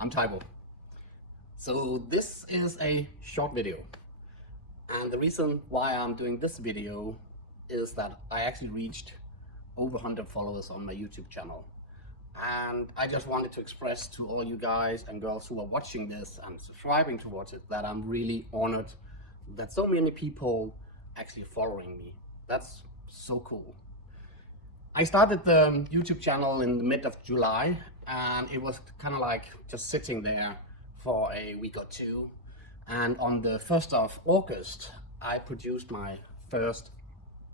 I'm Taibo. So this is a short video, and the reason why I'm doing this video is that I actually reached over 100 followers on my YouTube channel, and I just wanted to express to all you guys and girls who are watching this and subscribing towards it that I'm really honored that so many people actually following me. That's so cool. I started the YouTube channel in the mid of July, and it was kind of like just sitting there for a week or two. And on the 1st of August, I produced my first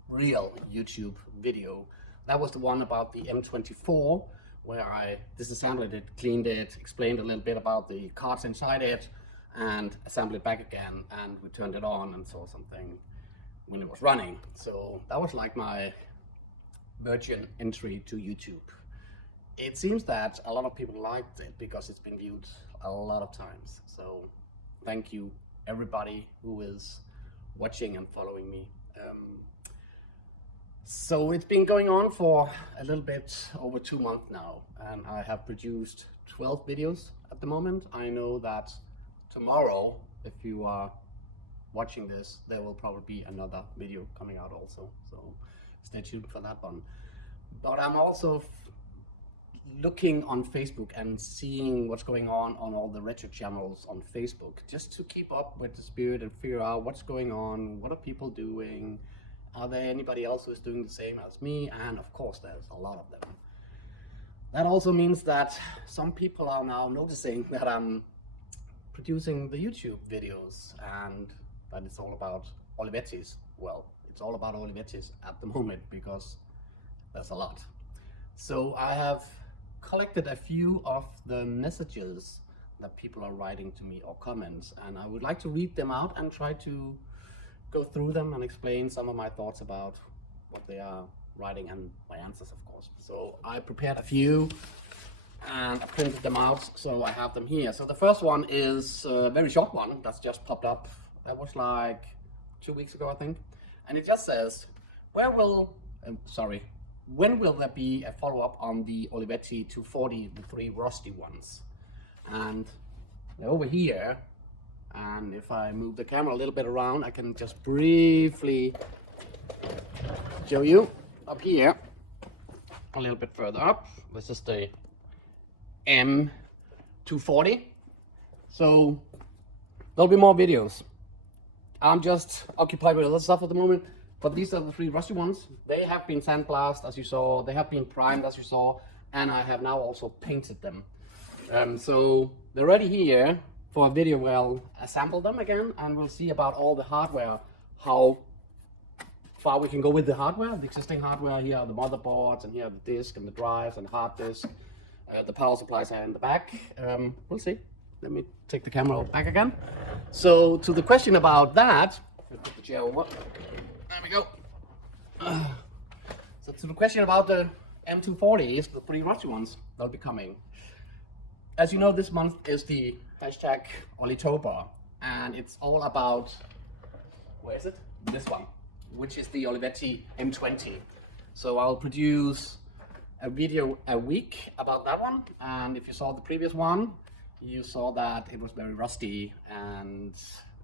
real YouTube video. That was the one about the M24, where I disassembled it, cleaned it, explained a little bit about the cards inside it, and assembled it back again, and we turned it on and saw something when it was running. So that was like my virgin entry to YouTube. It seems that a lot of people liked it because it's been viewed a lot of times. So thank you everybody who is watching and following me. So it's been going on for a little bit over 2 months now, and I have produced 12 videos at the moment. I know that tomorrow, if you are watching this, there will probably be another video coming out also, so stay tuned for that one. But I'm also looking on Facebook and seeing what's going on all the retro channels on Facebook, just to keep up with the spirit and figure out what's going on, what are people doing, are there anybody else who is doing the same as me, and of course there's a lot of them. That also means that some people are now noticing that I'm producing the YouTube videos, and that it's all about Olivetti's. Well, it's all about Olivetti's at the moment because there's a lot. So I have collected a few of the messages that people are writing to me or comments, and I would like to read them out and try to go through them and explain some of my thoughts about what they are writing and my answers, of course. So I prepared a few and I printed them out, so I have them here. So the first one is a very short one that's just popped up. That was like 2 weeks ago, I think. And it just says, when will there be a follow-up on the Olivetti 240, the 3 rusty ones? And they're over here. And if I move the camera a little bit around, I can just briefly show you up here, a little bit further up. This is the M240. So there'll be more videos. I'm just occupied with other stuff at the moment, but these are the 3 rusty ones. They have been sandblasted, as you saw. They have been primed, as you saw, and I have now also painted them. So they're ready here for a video where I'll assemble them again, and we'll see about all the hardware, how far we can go with the hardware, the existing hardware. Here are the motherboards, and here are the disk and the drives and the hard disk. The power supplies are in the back. We'll see. Let me take the camera back again. So to the question about that, I'll put the chair over. There we go. So to the question about the M240s, the 3 rusty ones, they'll be coming. As you know, this month is the hashtag Olitober, and it's all about, where is it? This one, which is the Olivetti M20. So I'll produce a video a week about that one, and if you saw the previous one, you saw that it was very rusty and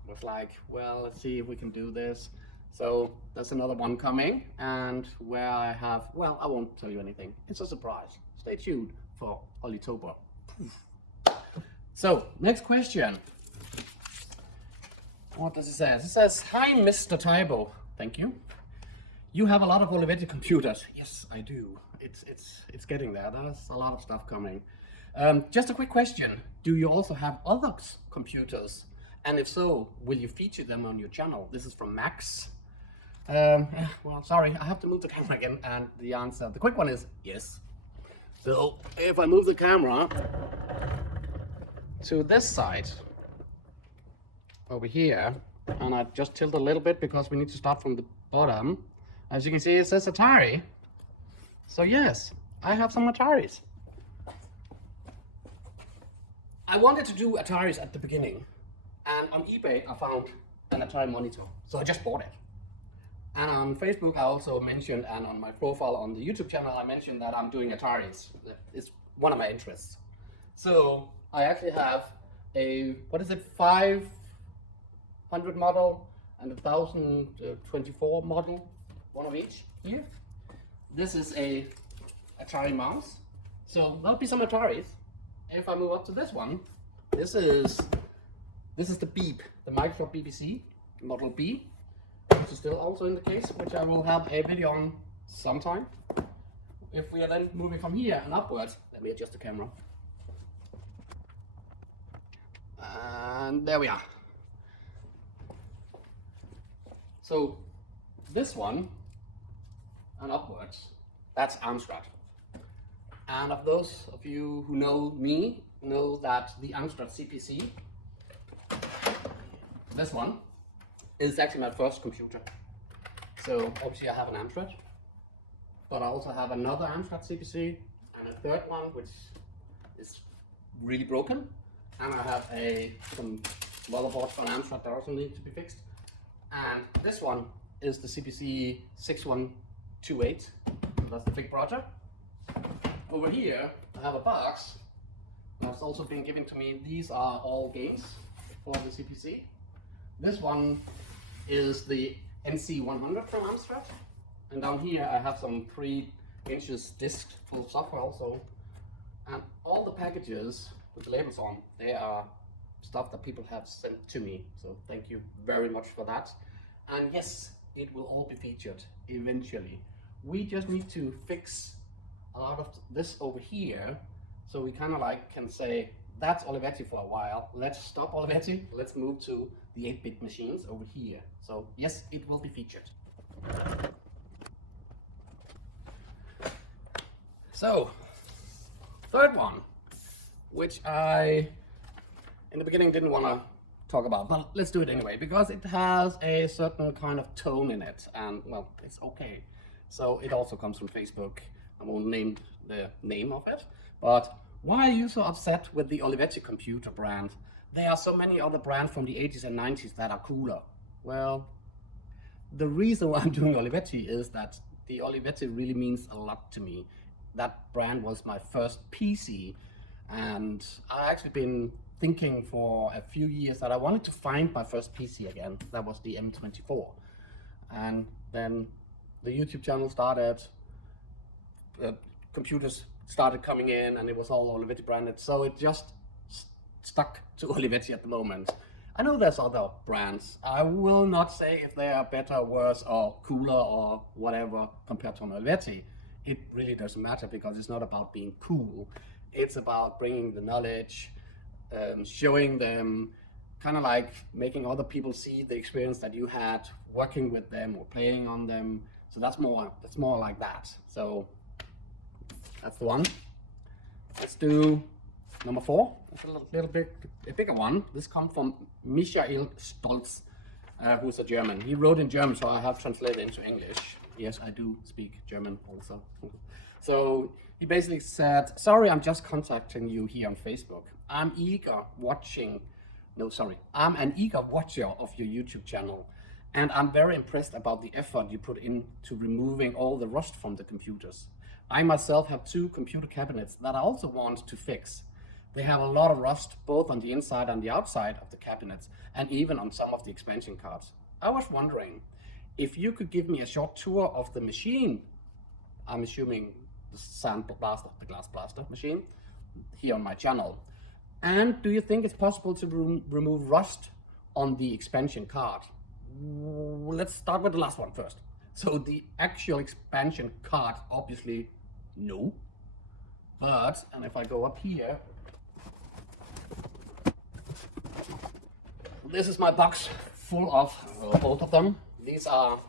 was like, well, let's see if we can do this. So there's another one coming, and where I have, well, I won't tell you anything. It's a surprise. Stay tuned for Olitober. So next question. What does it say? It says, hi, Mr. Taibo. Thank you. You have a lot of Olivetti computers. Yes, I do. It's getting there. There's a lot of stuff coming. Just a quick question. Do you also have other computers? And if so, will you feature them on your channel? This is from Max. Well, sorry, I have to move the camera again. And the answer, the quick one is yes. So if I move the camera to this side over here, and I just tilt a little bit because we need to start from the bottom. As you can see, it says Atari. So yes, I have some Ataris. I wanted to do Ataris at the beginning, and on eBay I found an Atari monitor, so I just bought it. And on Facebook I also mentioned, and on my profile on the YouTube channel I mentioned that I'm doing Ataris. It's one of my interests. So I actually have a, what is it, 500 model and a 1024 model, one of each here. This is a Atari mouse, so there'll be some Ataris. If I move up to this one, this is the Beep, the Microsoft BBC Model B, which is still also in the case, which I will have a video on sometime. If we are then moving from here and upwards, let me adjust the camera. And there we are. So this one and upwards, that's Amstrad. And of those of you who know me, know that the Amstrad CPC, this one, is actually my first computer. So obviously I have an Amstrad, but I also have another Amstrad CPC and a third one which is really broken. And I have some motherboards from Amstrad that also need to be fixed. And this one is the CPC 6128. That's the big brother. Over here, I have a box that's also been given to me. These are all games for the CPC. This one is the NC100 from Amstrad. And down here, I have some 3-inch discs full of software also. And all the packages with the labels on, they are stuff that people have sent to me. So thank you very much for that. And yes, it will all be featured eventually. We just need to fix a lot of this over here, so we kind of like can say that's Olivetti for a while. Let's stop Olivetti. Let's move to the 8-bit machines over here. So yes, it will be featured. So third one, which I in the beginning didn't want to talk about, but let's do it anyway because it has a certain kind of tone in it, and well, it's okay. So it also comes from Facebook. I won't name the name of it, but why are you so upset with the Olivetti computer brand? There are so many other brands from the 80s and 90s that are cooler. Well, the reason why I'm doing Olivetti is that the Olivetti really means a lot to me. That brand was my first PC, and I've actually been thinking for a few years that I wanted to find my first PC again. That was the M24. And then the YouTube channel started, computers started coming in, and it was all Olivetti branded, so it just stuck to Olivetti at the moment. I know there's other brands. I will not say if they are better, worse, or cooler, or whatever compared to an Olivetti. It really doesn't matter because it's not about being cool. It's about bringing the knowledge, showing them, kind of like making other people see the experience that you had working with them or playing on them. So that's more like that. So that's the one. Let's do number 4. It's a little bit a bigger one. This comes from Michael Stolz, who's a German. He wrote in German, so I have translated into English. Yes, I do speak German also. So he basically said, sorry, I'm just contacting you here on Facebook. I'm an eager watcher of your YouTube channel. And I'm very impressed about the effort you put into removing all the rust from the computers. I myself have 2 computer cabinets that I also want to fix. They have a lot of rust both on the inside and the outside of the cabinets, and even on some of the expansion cards. I was wondering if you could give me a short tour of the machine. I'm assuming the sample blaster, the glass blaster machine, here on my channel. And do you think it's possible to remove rust on the expansion card? Let's start with the last one first. So the actual expansion card, obviously, no. But, and if I go up here, this is my box full of both of them. These are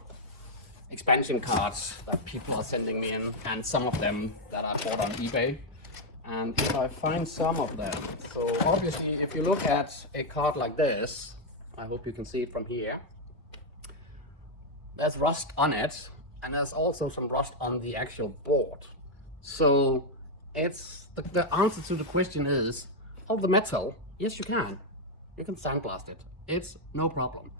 expansion cards that people are sending me in, and some of them that I bought on eBay. And if I find some of them, so obviously if you look at a card like this, I hope you can see it from here, there's rust on it, and there's also some rust on the actual board. So it's the answer to the question is, oh, the metal, yes you can sandblast it, it's no problem.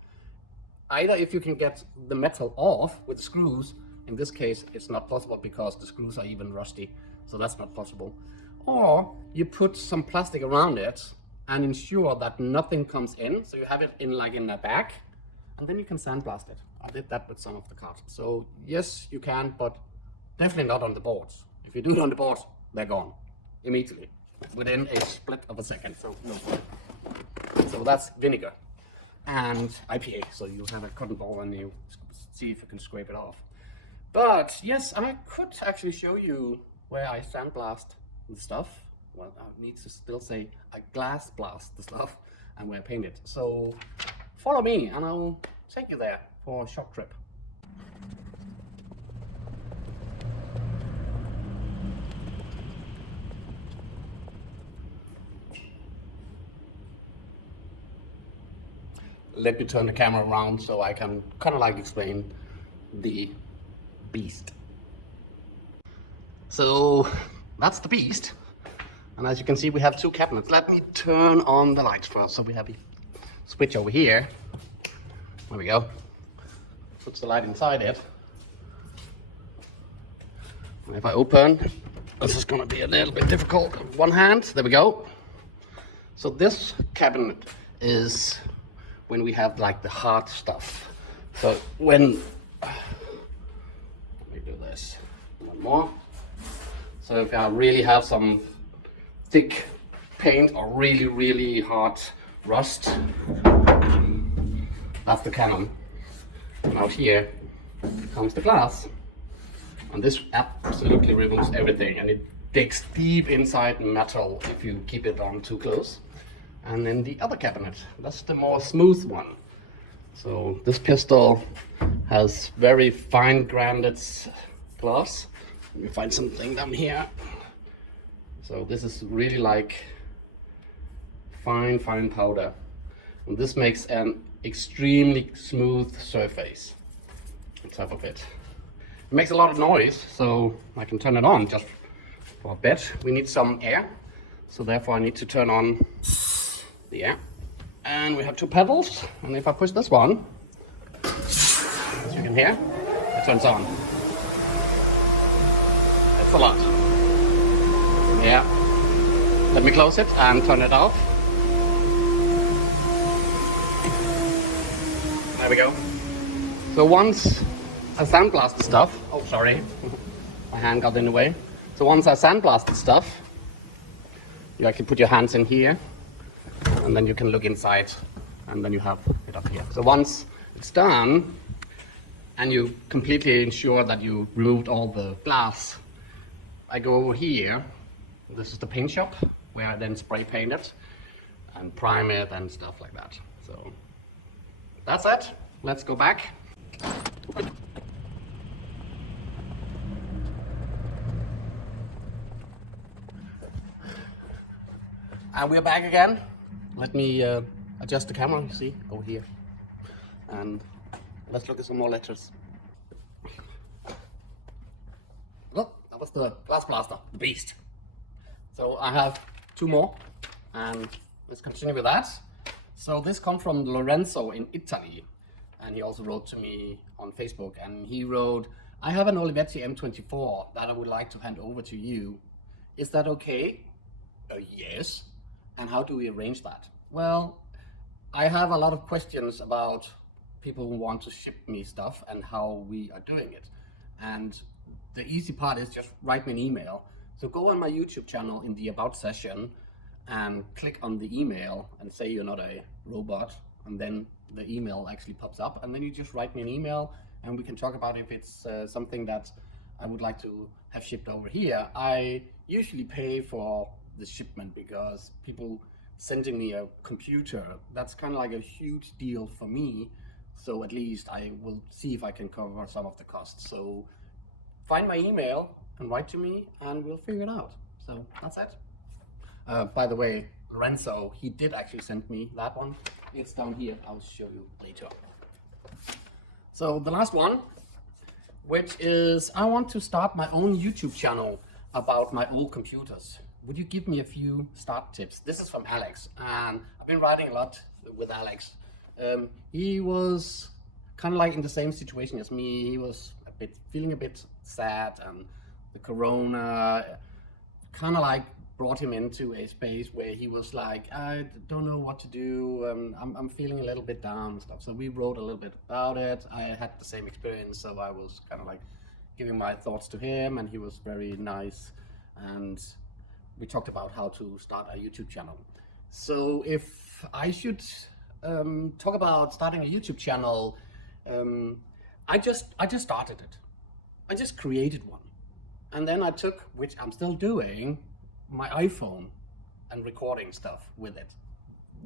Either if you can get the metal off with screws, in this case it's not possible because the screws are even rusty, so that's not possible. or you put some plastic around it and ensure that nothing comes in. So you have it in like in a bag, and then you can sandblast it. I did that with some of the cards. So yes, you can, but definitely not on the boards. If you do it on the board, they're gone immediately, within a split of a second. So no problem. So that's vinegar and IPA. So you have a cotton ball and you see if you can scrape it off. But yes, I could actually show you where I sandblast the stuff. Well, I need to still say I glass blast the stuff and where I paint it. So follow me and I'll take you there for a short trip. Let me turn the camera around so I can kind of like explain the beast. So that's the beast. And as you can see, we have two cabinets. Let me turn on the lights first. So we have a switch over here. There we go. Puts the light inside it. And if I open, this is going to be a little bit difficult with one hand. There we go. So this cabinet is when we have like the hard stuff. So when, let me do this one more. So if I really have some thick paint or really hard rust, that's the cannon. And out here comes the glass. And this absolutely removes everything, and it digs deep inside metal if you keep it on too close. And then the other cabinet, that's the more smooth one. So this pistol has very fine grinded glass. Let me find something down here. So this is really like fine powder. And this makes an extremely smooth surface on top of it. It makes a lot of noise, so I can turn it on just for a bit. We need some air, so therefore I need to turn on the air. And we have two pedals, and if I push this one, as you can hear, it turns on. That's a lot. Yeah. Let me close it and turn it off. There we go. So once I sandblast the stuff, oh sorry, my hand got in the way. So once I sandblast the stuff, you actually put your hands in here, and then you can look inside, and then you have it up here. So once it's done, and you completely ensure that you removed all the glass, I go over here. This is the paint shop, where I then spray paint it, and prime it, and stuff like that. So that's it. Let's go back. And we're back again. Let me adjust the camera, you see, over here. And let's look at some more letters. Look, that was the glass blaster, the beast. So I have two more, and let's continue with that. So this comes from Lorenzo in Italy, and he also wrote to me on Facebook, and he wrote, I have an Olivetti M24 that I would like to hand over to you. Is that okay? Yes. And how do we arrange that? Well, I have a lot of questions about people who want to ship me stuff and how we are doing it. And the easy part is just write me an email. So go on my YouTube channel in the About session and click on the email and say you're not a robot, and then the email actually pops up, and then you just write me an email and we can talk about if it's something that I would like to have shipped over here. I usually pay for the shipment because people sending me a computer, that's kind of like a huge deal for me. So at least I will see if I can cover some of the costs. So find my email and write to me and we'll figure it out. So that's it. By the way, Lorenzo, he did actually send me that one. It's down here. I'll show you later. So the last one, which is I want to start my own YouTube channel about my old computers. Would you give me a few start tips? This is from Alex, and I've been writing a lot with Alex. He was kind of like in the same situation as me. He was feeling a bit sad, and the corona kind of like brought him into a space where he was like, I don't know what to do, I'm feeling a little bit down and stuff. So we wrote a little bit about it. I had the same experience, so I was kind of like giving my thoughts to him, and he was very nice, and we talked about how to start a YouTube channel. So if I should talk about starting a YouTube channel, I just started it. I just created one. And then I took, which I'm still doing, my iPhone and recording stuff with it,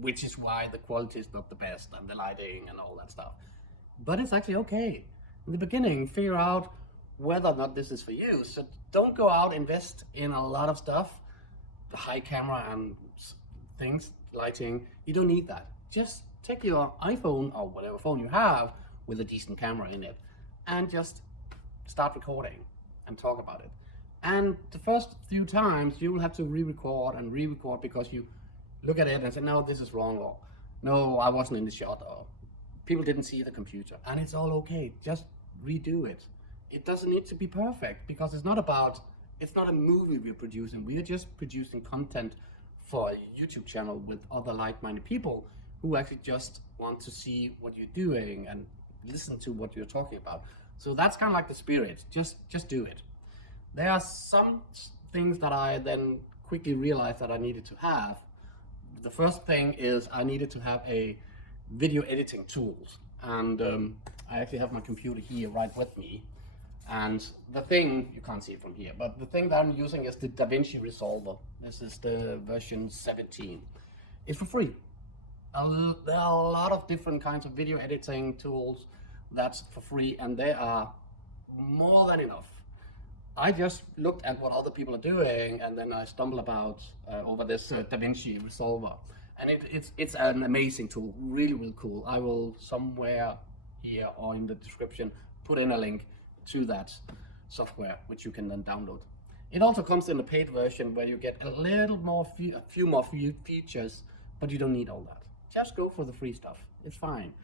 which is why the quality is not the best and the lighting and all that stuff. But it's actually okay. In the beginning, figure out whether or not this is for you. So don't go out, invest in a lot of stuff, the high camera and things, lighting. You don't need that. Just take your iPhone or whatever phone you have with a decent camera in it and just start recording and talk about it. And the first few times you will have to re-record and re-record because you look at it and say, no, this is wrong, or no, I wasn't in the shot, or people didn't see the computer. And it's all okay, just redo it. It doesn't need to be perfect, because it's not a movie we're producing. We are just producing content for a YouTube channel with other like-minded people who actually just want to see what you're doing and listen to what you're talking about. So that's kind of like the spirit. Just do it. There are some things that I then quickly realized that I needed to have. The first thing is I needed to have a video editing tools, and I actually have my computer here right with me. And the thing, you can't see it from here, but the thing that I'm using is the DaVinci Resolver. This is the version 17. It's for free. There are a lot of different kinds of video editing tools that's for free, and they are more than enough. I just looked at what other people are doing, and then I stumbled about over this DaVinci Resolver, and it's an amazing tool, really, really cool. I will somewhere here or in the description put in a link to that software, which you can then download. It also comes in a paid version where you get a few more features, but you don't need all that. Just go for the free stuff. It's fine.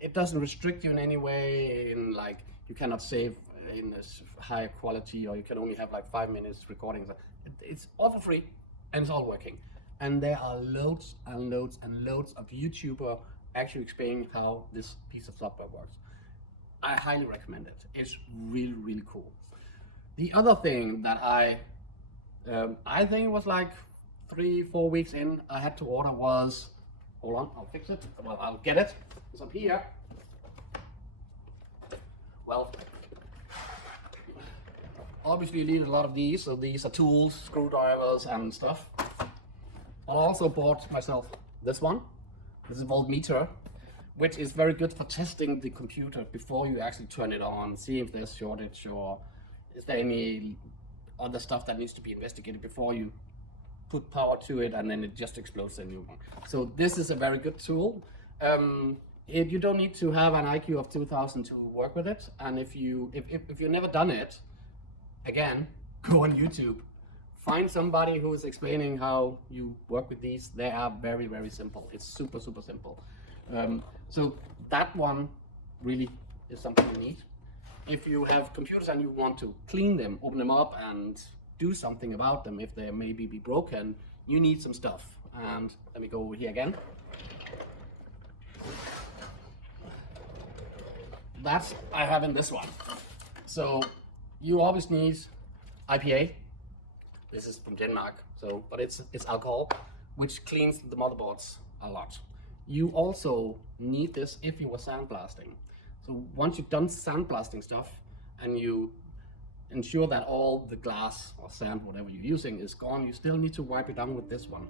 It doesn't restrict you in any way, in like you cannot save in this higher quality, or you can only have like 5 minutes recording. It's all for free, and it's all working. And there are loads and loads and loads of YouTubers actually explaining how this piece of software works. I highly recommend it. It's really, really cool. The other thing that I think it was like 3-4 weeks in, I had to order was, hold on, I'll fix it. Well, I'll get it. It's up here. Well, obviously you need a lot of these. So these are tools, screwdrivers and stuff. I also bought myself this one. This is a voltmeter, which is very good for testing the computer before you actually turn it on, see if there's shortage or is there any other stuff that needs to be investigated before you put power to it and then it just explodes a new one. So this is a very good tool. You don't need to have an IQ of 2000 to work with it. And if you've never done it, again, go on YouTube. Find somebody who is explaining how you work with these. They are very, very simple. It's super, super simple. So that one really is something you need. If you have computers and you want to clean them, open them up and do something about them, if they maybe be broken, you need some stuff. And let me go over here again. That's I have in this one. So you always need IPA. This is from Denmark, but it's alcohol, which cleans the motherboards a lot. You also need this if you were sandblasting. So once you've done sandblasting stuff and you ensure that all the glass or sand, whatever you're using, is gone, you still need to wipe it down with this one.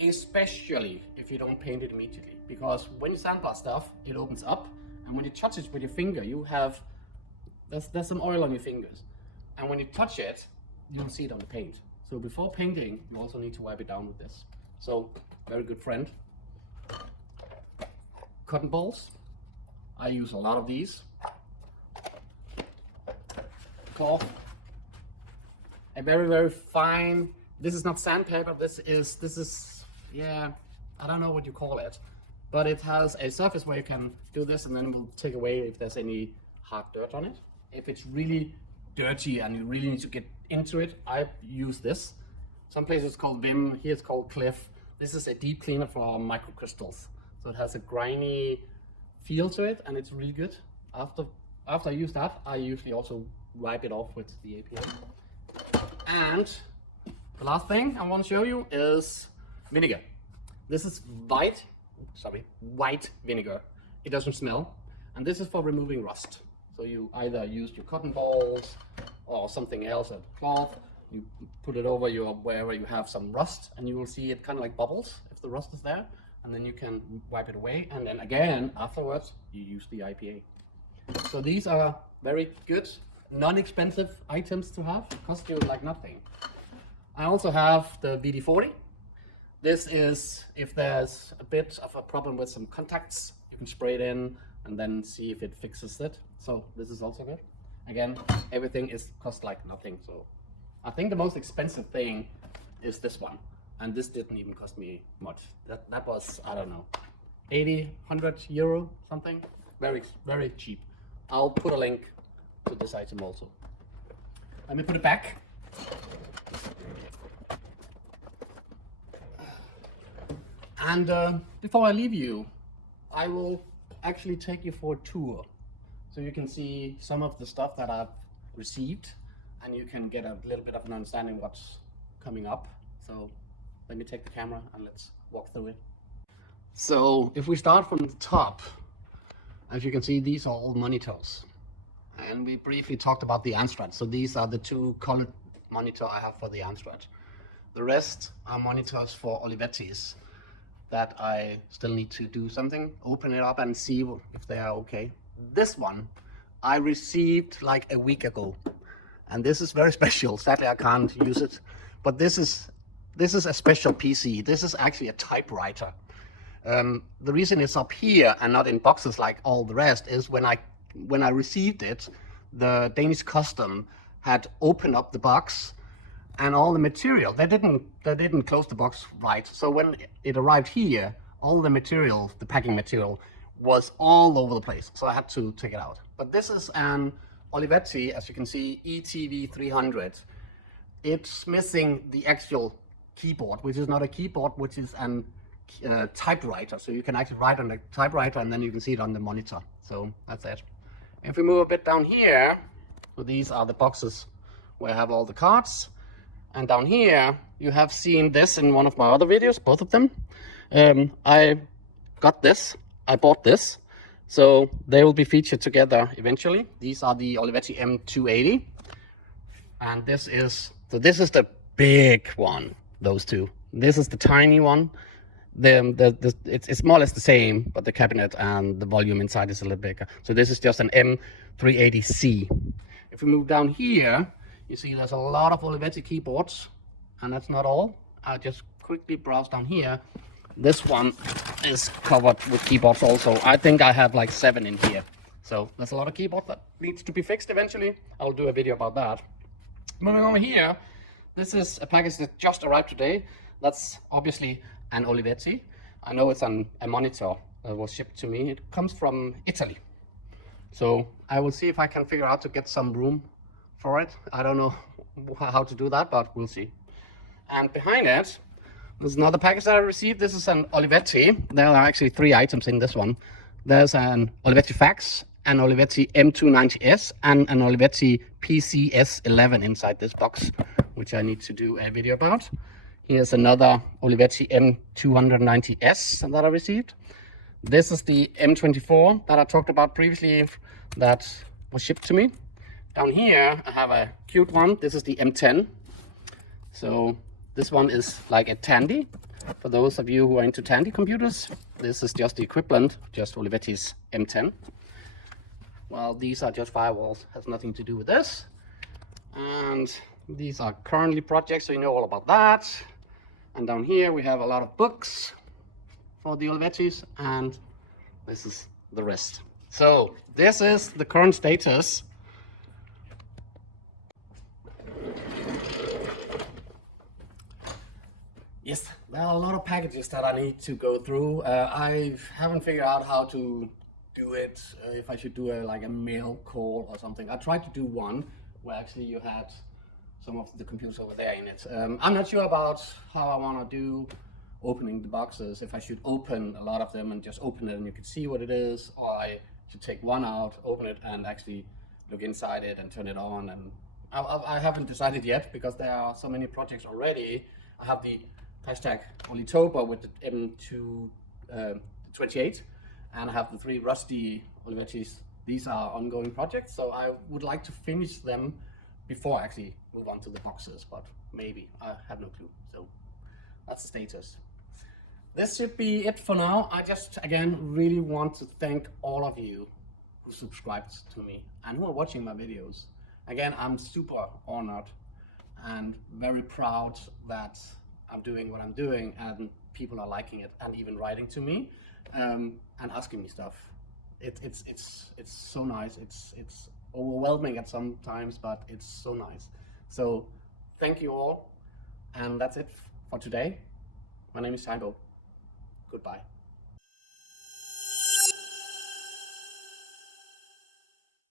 Especially if you don't paint it immediately, because when you sandblast stuff, it opens up, and when you touch it with your finger, you have there's some oil on your fingers, and when you touch it, you'll see it on the paint. So before painting, you also need to wipe it down with this. So very good friend. Cotton balls. I use a lot of these. Cloth. A very, very fine. This is not sandpaper. This is yeah, I don't know what you call it, but it has a surface where you can do this, and then it will take away if there's any hard dirt on it. If it's really dirty and you really need to get into it, I use this Some places it's called Vim, here it's called Cliff. This is a deep cleaner for microcrystals. So it has a grimy feel to it, and it's really good. After I use that, I usually also wipe it off with the APA. And the last thing I want to show you is vinegar. This is white vinegar. It doesn't smell, and this is for removing rust. So you either use your cotton balls or something else, a cloth. You put it over wherever you have some rust, and you will see it kind of like bubbles if the rust is there, and then you can wipe it away, and then again afterwards you use the IPA. So these are very good, non-expensive items to have. Cost you like nothing. I also have the VD40. This is if there's a bit of a problem with some contacts, you can spray it in and then see if it fixes it. So this is also good. Again, everything cost like nothing. So I think the most expensive thing is this one, and this didn't even cost me much. That was, I don't know, 80, 100 euro something. Very, very cheap. I'll put a link to this item also. Let me put it back. And before I leave you, I will actually take you for a tour, so you can see some of the stuff that I've received, and you can get a little bit of an understanding what's coming up. So let me take the camera and let's walk through it. So if we start from the top, as you can see, these are all monitors. And we briefly talked about the Amstrad. So these are the two colored monitor I have for the Amstrad. The rest are monitors for Olivetti's that I still need to do something, open it up and see if they are okay. This one I received like a week ago, and this is very special. Sadly, I can't use it, but this is a special PC. This is actually a typewriter. The reason it's up here and not in boxes like all the rest is when I received it, the Danish custom had opened up the box, and all the material, they didn't close the box right. So when it arrived here, all the material, the packing material, was all over the place. So I had to take it out. But this is an Olivetti, as you can see, ETV300. It's missing the actual keyboard, which is not a keyboard, which is an typewriter. So you can actually write on the typewriter, and then you can see it on the monitor. So that's it. If we move a bit down here, so these are the boxes where I have all the cards. And down here, you have seen this in one of my other videos, both of them. I got this, I bought this. So they will be featured together eventually. These are the Olivetti M280. And this is the big one, those two. This is the tiny one. It's more or less the same, but the cabinet and the volume inside is a little bigger. So this is just an M380C. If we move down here, you see there's a lot of Olivetti keyboards, and that's not all. I'll just quickly browse down here. This one is covered with keyboards also. I think I have like 7 in here. So there's a lot of keyboard that needs to be fixed eventually. I'll do a video about that. Moving over here, this is a package that just arrived today. That's obviously an Olivetti. I know it's a monitor that was shipped to me. It comes from Italy. So I will see if I can figure out to get some room for it. I don't know how to do that, but we'll see. And behind it, there's another package that I received. This is an Olivetti. There are actually 3 items in this one. There's an Olivetti Fax, an Olivetti M290S, and an Olivetti PCS11 inside this box, which I need to do a video about. Here's another Olivetti M290S that I received. This is the M24 that I talked about previously that was shipped to me. Down here, I have a cute one. This is the M10. So this one is like a Tandy. For those of you who are into Tandy computers, this is just the equivalent, just Olivetti's M10. Well, these are just firewalls, has nothing to do with this. And these are currently projects, so you know all about that. And down here, we have a lot of books for the Olivettis, and this is the rest. So this is the current status. Yes, there are a lot of packages that I need to go through. I haven't figured out how to do it, if I should do like a mail call or something. I tried to do one where actually you had some of the computers over there in it. I'm not sure about how I want to do opening the boxes, if I should open a lot of them and just open it and you can see what it is, or I should take one out, open it and actually look inside it and turn it on. And I haven't decided yet because there are so many projects already. I have the hashtag Olitober with the M28 and I have the 3 rusty Olivettis. These are ongoing projects, so I would like to finish them before I actually move on to the boxes, but maybe, I have no clue. So that's the status. This should be it for now. I just, again, really want to thank all of you who subscribed to me and who are watching my videos. Again, I'm super honored and very proud that I'm doing what I'm doing and people are liking it and even writing to me and asking me stuff. It's so nice. It's overwhelming at some times, but it's so nice. So thank you all, and that's it for today. My name is Taibo. Goodbye.